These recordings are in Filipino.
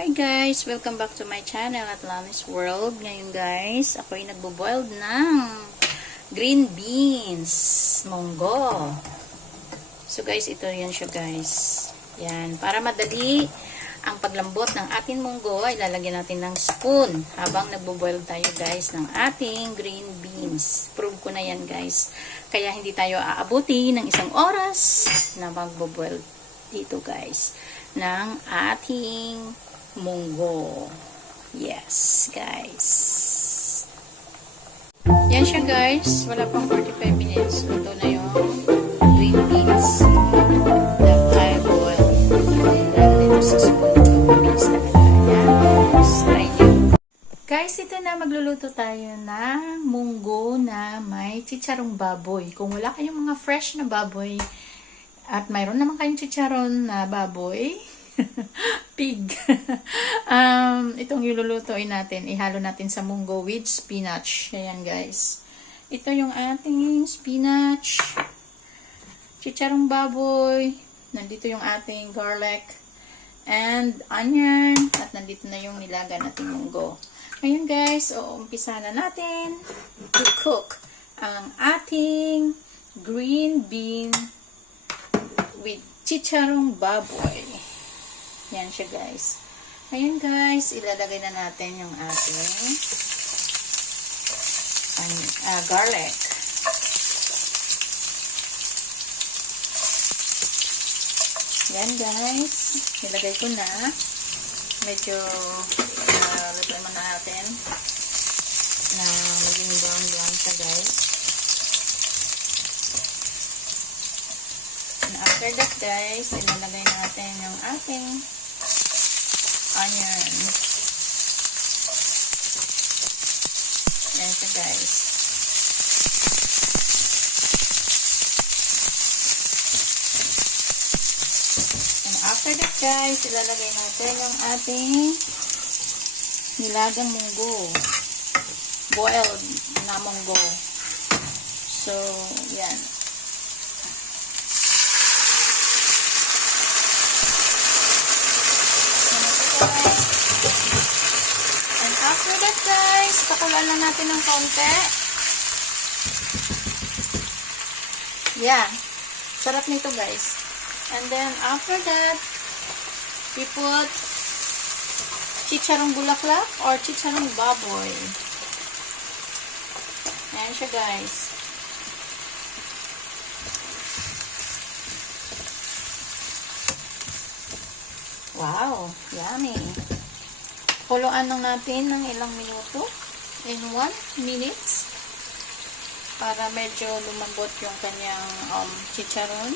Hi guys! Welcome back to my channel at Lani's World. Ngayon guys, ako ay nagbo-boiled ng green beans, munggo. So guys, ito yan siya guys. Yan, para madali ang paglambot ng ating munggo, ay lalagyan natin ng spoon habang nagbo-boil tayo guys ng ating green beans. Prove ko na yan guys. Kaya hindi tayo aabuti ng 1 oras na magbo-boil dito guys ng ating munggo. Yes, guys. Yan siya, guys. Wala pang 45 minutes. Luto na yung green beans that I boiled. Dito sa spoon. Mabilis talaga. Yes. Try nyo. Guys, ito na. Magluluto tayo ng munggo na may chicharong baboy. Kung wala kayong mga fresh na baboy, at mayroon naman kayong chicharon na baboy, pig. Itong ilulutuin natin, ihalo natin sa munggo with spinach. Ayan guys. Ito yung ating spinach, chicharong baboy, nandito yung ating garlic, and onion, at nandito na yung nilaga nating munggo. Ngayon guys, umpisa na natin to cook ang ating green bean with chicharong baboy. Yan siya guys. Ngayon guys, ilalagay na natin yung ating garlic. Yan guys. Nilagay ko na. Medyo lagay mo na natin na maging brown siya guys. After that guys, ilalagay natin yung ating onion. Yan siya guys. And after that guys, ilalagay natin yung ating nilagang munggo. Boiled na munggo. So, yan. And after that guys, pakulan lang natin ng konti. Yeah. Sarap nito guys. And then after that, we put chicharong bulaklak or chicharong baboy. Ayan siya guys. Wow, yummy. Kuluan lang natin ng ilang minuto. In 1 minute. Para medyo lumambot yung kanyang chicharon.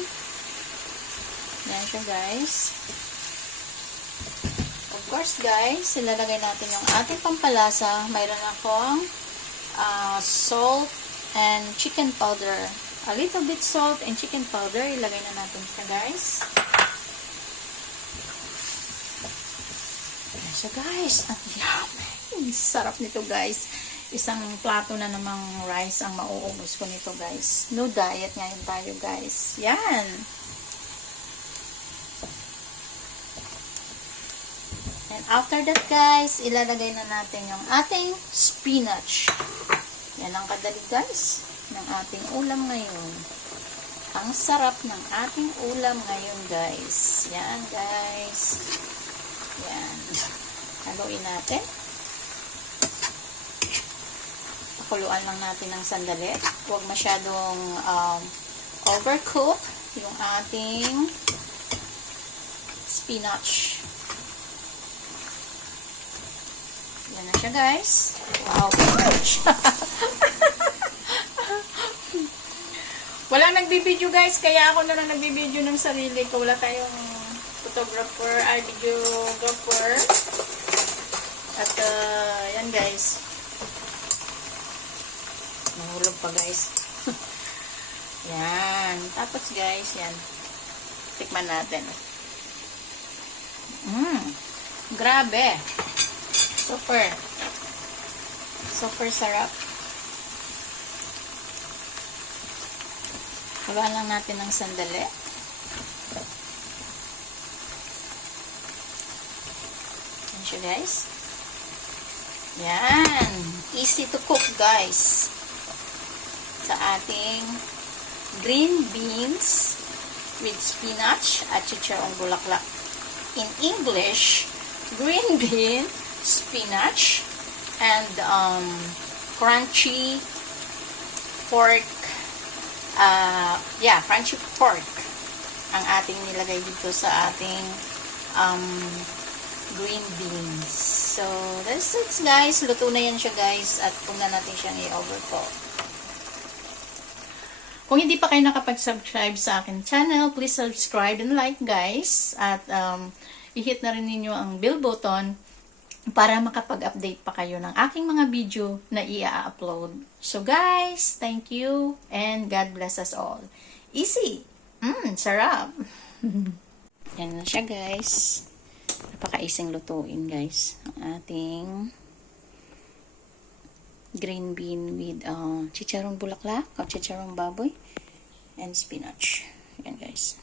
Yan siya guys. Of course guys, ilalagay natin yung ating pampalasa. Mayroon akong salt and chicken powder. A little bit salt and chicken powder. Ilagay na natin siya guys. So guys, ang yummy. Sarap nito guys. Isang plato na namang rice ang mauubos ko nito guys. No diet ngayon tayo guys. Yan. And after that guys, ilalagay na natin yung ating spinach. Yan ang kadali guys ng ating ulam ngayon. Ang sarap ng ating ulam ngayon guys. Yan guys. Yan. Haluin natin. Pakuluan lang natin ng sandali. Huwag masyadong overcook yung ating spinach. Yan na siya guys. Wow, spinach. Walang nagbibideo guys, kaya ako na lang nagbibideo ng sarili ko. Wala tayong photographer, videographer. At yan guys. Nahulog pa guys. Yan. Tapos guys, yan. Tikman natin. Grabe. Super sarap. Haluan lang natin ng sandali. siya, guys. Yan. Easy to cook, guys. Sa ating green beans with spinach at chicharong bulaklak. In English, green bean, spinach, and crunchy pork. Crunchy pork ang ating nilagay dito sa ating green beans. So, that's it, guys. Luto na yan siya, guys. At kung na natin siyang i-overcook. Kung hindi pa kayo nakapag-subscribe sa akin channel, please subscribe and like, guys. At i-hit na rin ninyo ang bell button para makapag-update pa kayo ng aking mga video na i-upload. So, guys, thank you and God bless us all. Easy! Sarap! Yan na siya, guys. Napaka-ising lutuin, guys. Ang ating green bean with chicharong bulaklak o chicharong baboy and spinach. Yan, guys.